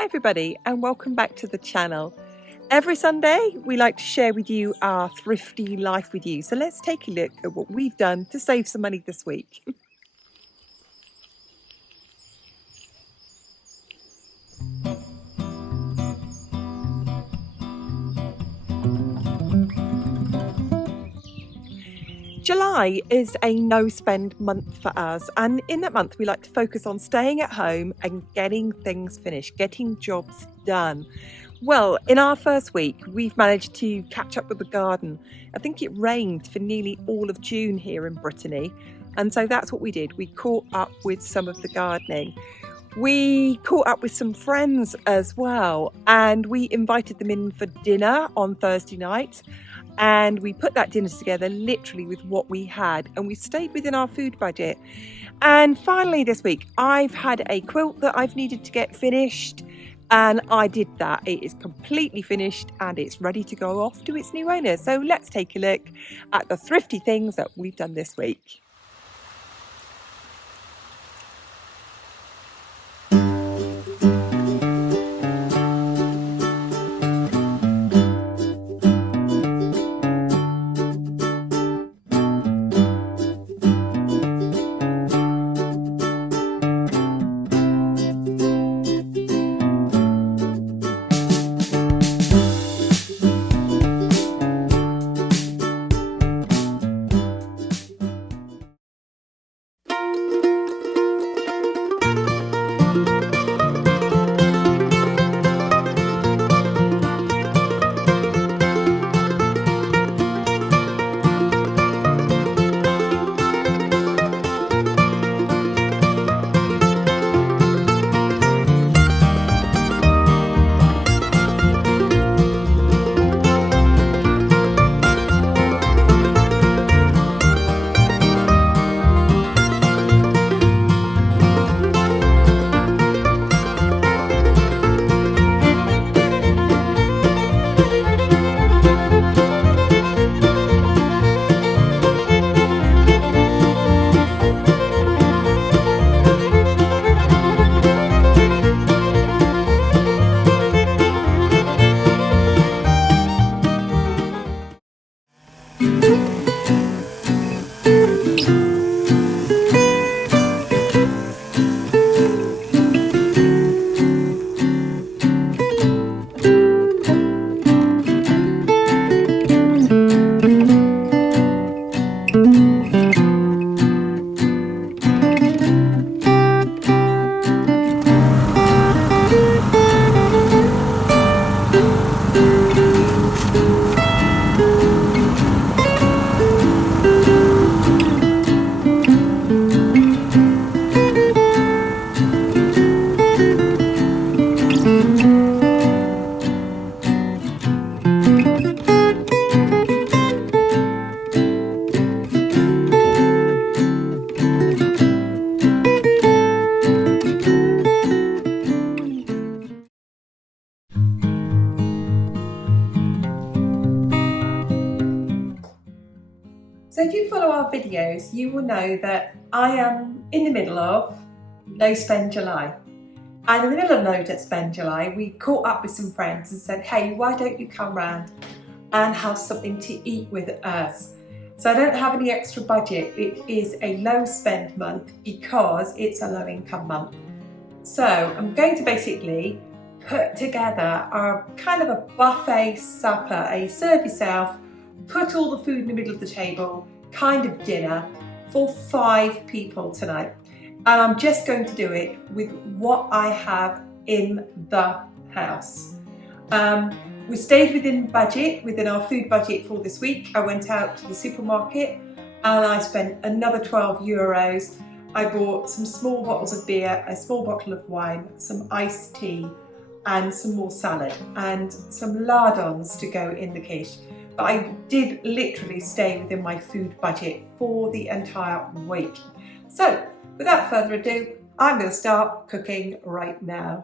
Hi everybody and welcome back to the channel. Every Sunday we like to share with you our thrifty life with you. So let's take a look at what we've done to save some money this week. July is a no-spend month for us, and in that month we like to focus on staying at home and getting things finished, getting jobs done. Well, in our first week we've managed to catch up with the garden. I think it rained for nearly all of June here in Brittany, and so that's what we did. We caught up with some of the gardening. We caught up with some friends as well, and we invited them in for dinner on Thursday night. And we put that dinner together literally with what we had, and we stayed within our food budget. And finally this week I've had a quilt that I've needed to get finished, and I did that. It is completely finished and it's ready to go off to its new owner. So let's take a look at the thrifty things that we've done this week. So if you follow our videos, you will know that I am in the middle of No Spend July. And in the middle of No Spend July, we caught up with some friends and said, hey, why don't you come round and have something to eat with us? So I don't have any extra budget. It is a low spend month because it's a low income month. So I'm going to basically put together a kind of a buffet supper, a serve yourself, put all the food in the middle of the table, kind of dinner for 5 people tonight. And I'm just going to do it with what I have in the house. We stayed within budget, within our food budget for this week. I went out to the supermarket and I spent another €12. I bought some small bottles of beer, a small bottle of wine, some iced tea and some more salad and some lardons to go in the quiche. But I did literally stay within my food budget for the entire week. So without further ado, I'm going to start cooking right now.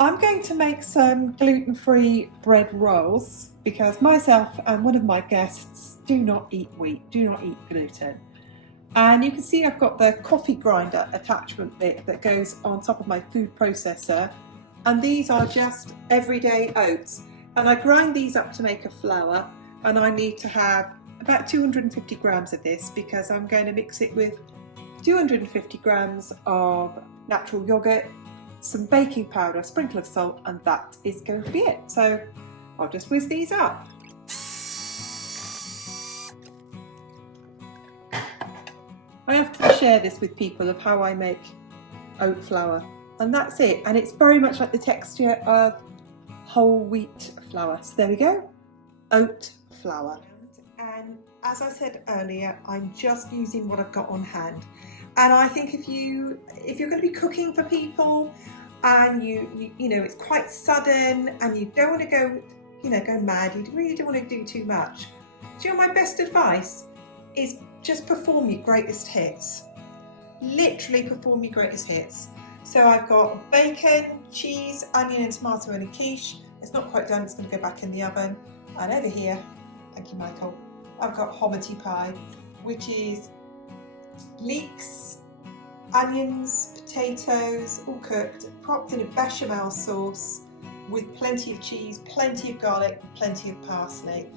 I'm going to make some gluten-free bread rolls because myself and one of my guests do not eat wheat, do not eat gluten. And you can see I've got the coffee grinder attachment bit that goes on top of my food processor. And these are just everyday oats. And I grind these up to make a flour, and I need to have about 250 grams of this because I'm going to mix it with 250 grams of natural yogurt, some baking powder, a sprinkle of salt, and that is going to be it. So I'll just whiz these up. I often share this with people of how I make oat flour, and that's it. And it's very much like the texture of whole wheat flour. So there we go, oat flour. And as I said earlier, I'm just using what I've got on hand. And I think if you're going to be cooking for people and you know it's quite sudden and you don't want to go mad, you really don't want to do too much. Do you know my best advice is just perform your greatest hits. Literally perform your greatest hits. So I've got bacon, cheese, onion and tomato in a quiche. It's not quite done, it's going to go back in the oven. And over here, thank you Michael, I've got hominy pie, which is leeks, onions, potatoes, all cooked, propped in a bechamel sauce with plenty of cheese, plenty of garlic, plenty of parsley.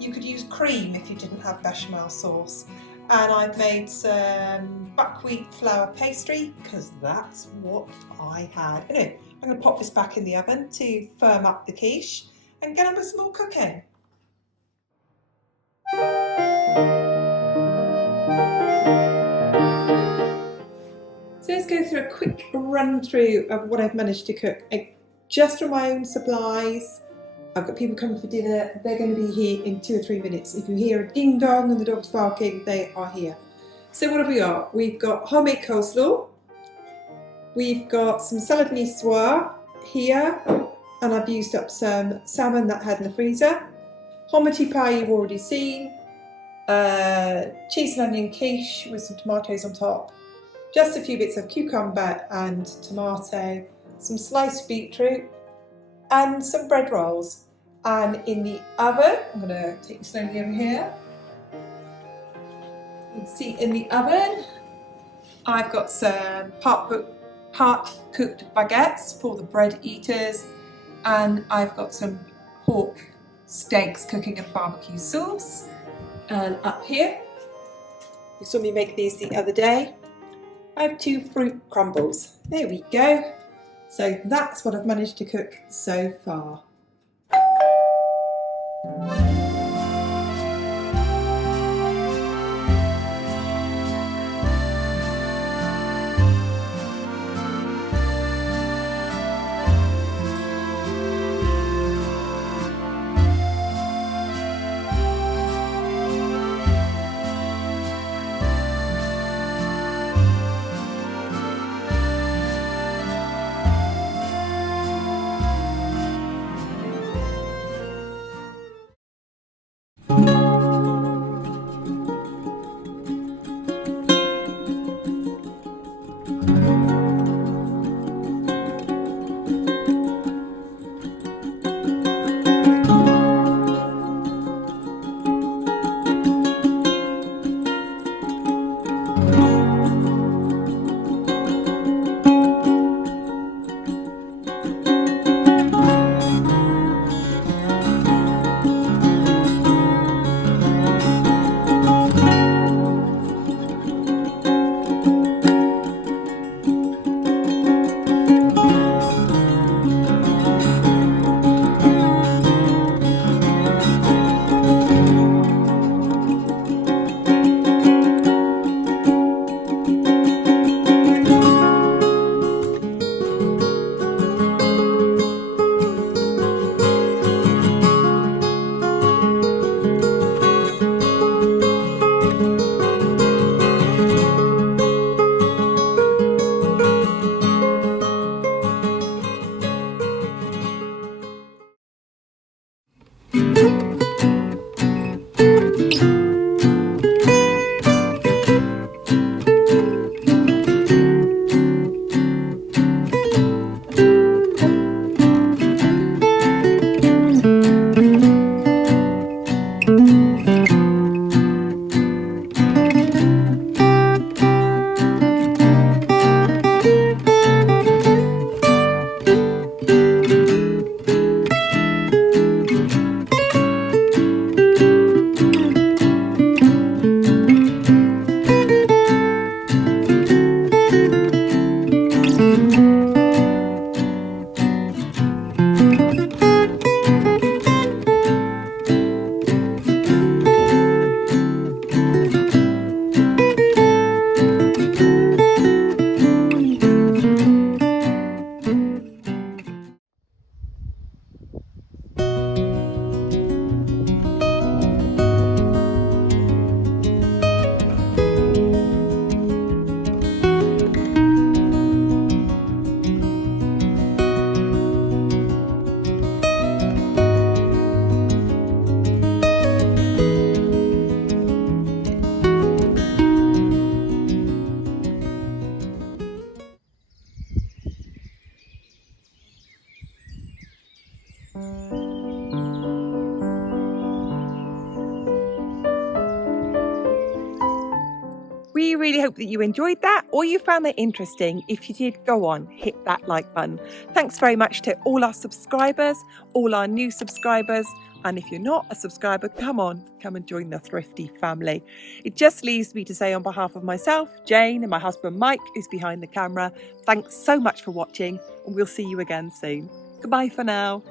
You could use cream if you didn't have bechamel sauce. And I've made some buckwheat flour pastry because that's what I had. Anyway, I'm going to pop this back in the oven to firm up the quiche and get on with some more cooking. So let's go through a quick run through of what I've managed to cook just from my own supplies. I've got people coming for dinner, they're going to be here in 2 or 3 minutes. If you hear a ding dong and the dog's barking, they are here. So what have we got? We've got homemade coleslaw, we've got some salad niçoise here, and I've used up some salmon that I had in the freezer. Hominy pie you've already seen, cheese and onion quiche with some tomatoes on top, just a few bits of cucumber and tomato, some sliced beetroot, and some bread rolls. And in the oven, I'm going to take you slowly over here. You can see in the oven, I've got some part cooked baguettes for the bread eaters, and I've got some pork steaks cooking in barbecue sauce. And up here, you saw me make these the other day, I have 2 fruit crumbles. There we go. So that's what I've managed to cook so far. We really hope that you enjoyed that or you found that interesting. If you did, go on, hit that like button. Thanks very much to all our subscribers, all our new subscribers. And if you're not a subscriber, come and join the Thrifty family. It just leaves me to say on behalf of myself, Jane, and my husband Mike, who's behind the camera, thanks so much for watching, and we'll see you again soon. Goodbye for now.